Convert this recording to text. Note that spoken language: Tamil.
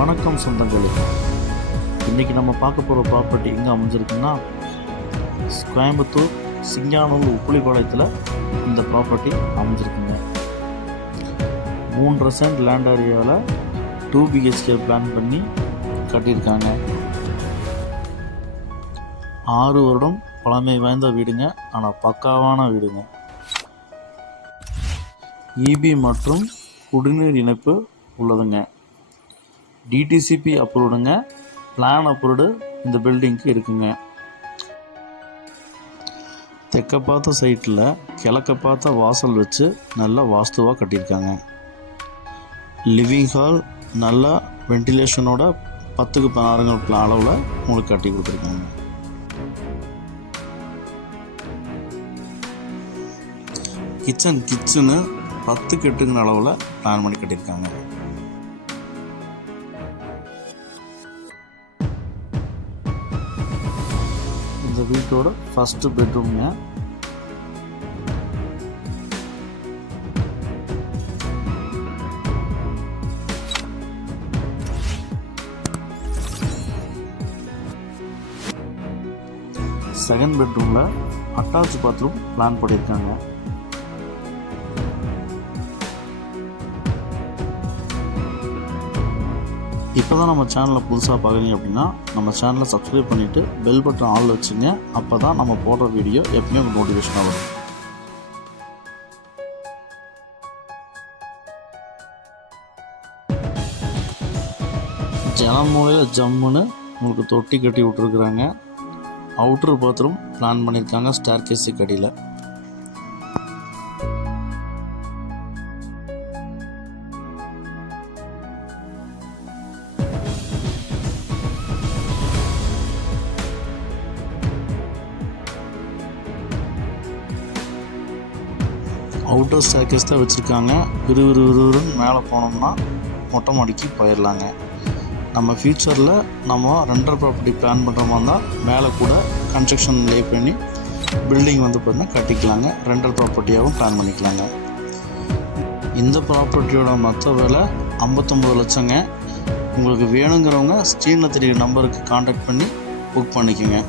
வணக்கம் சொந்தங்களே. இன்றைக்கி நம்ம பார்க்க போகிற ப்ராப்பர்ட்டி எங்கே அமைஞ்சிருக்குன்னா கோயம்புத்தூர் சிங்கானூர் உப்புளிப்பாளையத்தில் இந்த ப்ராப்பர்ட்டி அமைஞ்சிருக்குங்க. மூன்று சென்ட் லேண்ட் ஏரியாவில் டூ பிஹெச்கே பிளான் பண்ணி கட்டியிருக்காங்க. ஆறு வருடம் பழமை வாய்ந்த வீடுங்க. ஆனால் பக்காவான வீடுங்க. இபி மற்றும் குடிநீர் இணைப்பு உள்ளதுங்க. டிடிசிபி அப்ரூவ்டுங்க பிளான் அப்ரூவ்டு இந்த பில்டிங்க்கு இருக்குங்க. தெற்க பார்த்த சைட்டில் கிழக்க பார்த்த வாசல் வச்சு நல்லா வாஸ்துவாக கட்டியிருக்காங்க. லிவிங் ஹால் நல்லா வென்டிலேஷனோட பத்துக்கு பதினாறுங்க அளவில் உங்களுக்கு கட்டி கொடுத்துருக்காங்க. கிச்சன் கிச்சனு பத்துக்கு கெட்டுங்கிற அளவில் பிளான் பண்ணி கட்டியிருக்காங்க. இந்த வீட்டோட ஃபஸ்ட்டு பெட்ரூம்ங்க செகண்ட் பெட்ரூமில் அட்டாச் பாத்ரூம் பிளான் பண்ணியிருக்காங்க இப்போ தான் நம்ம சேனலை புதுசாக பார்க்குறீங்க அப்படின்னா நம்ம சேனலை சப்ஸ்கிரைப் பண்ணிவிட்டு பெல் பட்டன் ஆல் வச்சுங்க. அப்போ தான் நம்ம போடுற வீடியோ எப்பயுமே உங்களுக்கு நோட்டிஃபிகேஷனாக வரும். ஜனமூலையில் ஜம்முன்னு உங்களுக்கு தொட்டி கட்டி விட்ருக்குறாங்க அவுட்ரு பாத்ரூம் பிளான் பண்ணியிருக்காங்க ஸ்டார் கேஸுக்கு அடியில். அவுட்டர் ஸ்டாக்கேஸ் தான் வச்சுருக்காங்க. விறு விறு விறுவிறுன்னு மேலே போனோம்னா மொட்டை மாடிக்கு போயிடலாங்க நம்ம ஃப்யூச்சரில் நம்ம ரெண்டர் ப்ராப்பர்ட்டி பிளான் பண்ணுற மாதிரி இருந்தால் மேலே கூட கன்ஸ்ட்ரக்ஷன் லே பண்ணி பில்டிங் வந்து பார்த்தீங்கன்னா கட்டிக்கலாங்க. ரெண்டர் ப்ராப்பர்ட்டியாகவும் பிளான் பண்ணிக்கலாங்க. இந்த ப்ராப்பர்ட்டியோட மொத்த விலை ஐம்பத்தொம்பது லட்சங்க. உங்களுக்கு வேணுங்கிறவங்க ஸ்க்ரீனில் தெரியுற நம்பருக்கு காண்டாக்ட் பண்ணி புக் பண்ணிக்கோங்க.